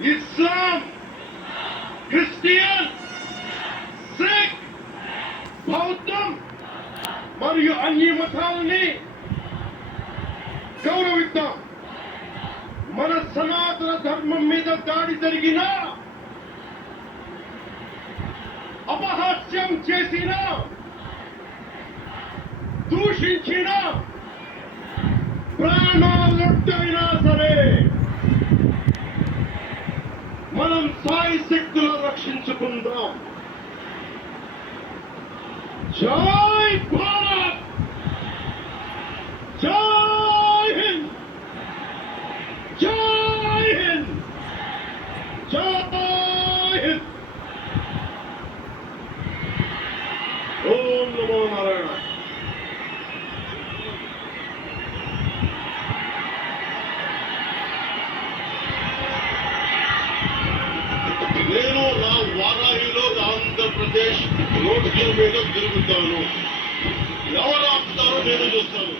ఇస్లాం, Christian, sick, బౌద్ధం మరియు అన్ని మతాలని గౌరవిద్దాం. మన సనాతన ధర్మం మీద దాడి జరిగిన, అపహాస్యం చేసిన, దూషించిన, ప్రాణాలొట్టైనా సరే మనం సాయి శక్తులు రక్షించుకుందాం. జై భారత్, జై హింద్, జై హింద్, జై హింద్. ఓం నమో నారాయణ. నేను వారాహిలో ఆంధ్రప్రదేశ్ రోడ్ల మీద తిరుగుతాను. ఎవరు ఆపుతారో నేను చూస్తాను.